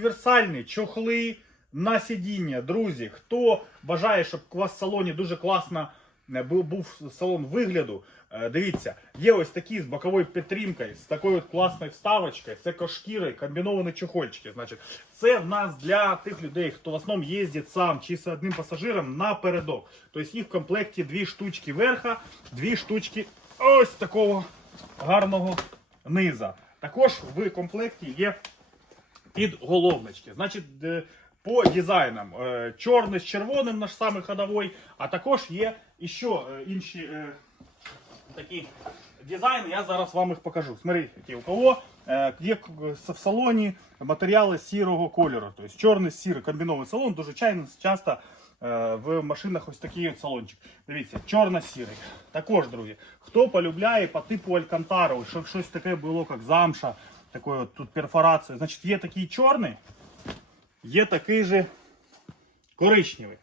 Універсальні чохли на сидіння. Друзі, хто бажає, щоб у вас в салоні дуже класно е, був, салон вигляду, е, дивіться, є ось такі з боковою підтримкою, з такою от класною вставочкою, це кошкіри, комбіновані чохольчики. Значить, це в нас для тих людей, хто в основному їздить сам чи з одним пасажиром напередок. Тобто їх в комплекті дві штучки верха, дві штучки ось такого гарного низа. Також в комплекті є підголовнички. Значить, е, по дизайнам е, чорний з червоним наш самий ходовий, а також є ще е, інші такі дизайни. Я зараз вам їх покажу. Смотрите, у кого є в салоні матеріали сірого кольору. Тобто чорний сірий комбінований салон. Дуже чайно часто в машинах ось такий от салончик. Дивіться, чорно-сірий. Також, друзі, хто полюбляє по типу Алькантару, щоб щось таке було, як замша, такої от тут перфорація. Значить, є такий чорний, є такий же коричневий.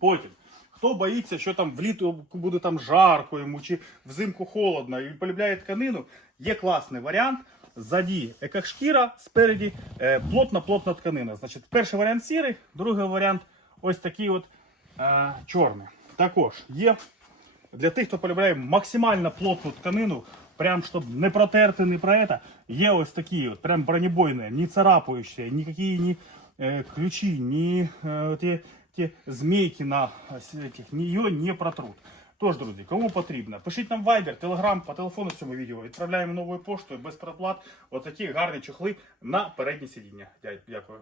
Потім, хто боїться, що там влітку буде там жарко йому чи взимку холодно і полюбляє тканину, є класний варіант. Ззаді екошкіра, спереді е, плотна-плотна тканина. Значить, перший варіант сірий, другий варіант ось такий от е, чорний. Також є для тих, хто полюбляє максимально плотну тканину, прям щоб не протерти, не про это, є ось такі от, прям бронебойні, не царапающие, никакие не э, ключи, ни э, те, те змейки на э, с- этих, нее не протрут. Тож, друзі, кому потрібно, пишіть нам Viber, Telegram, по телефону в цьому відео. Відправляємо новою поштою без проплат. Отакі гарні чохли на переднє сидіння. Дя- Дякую.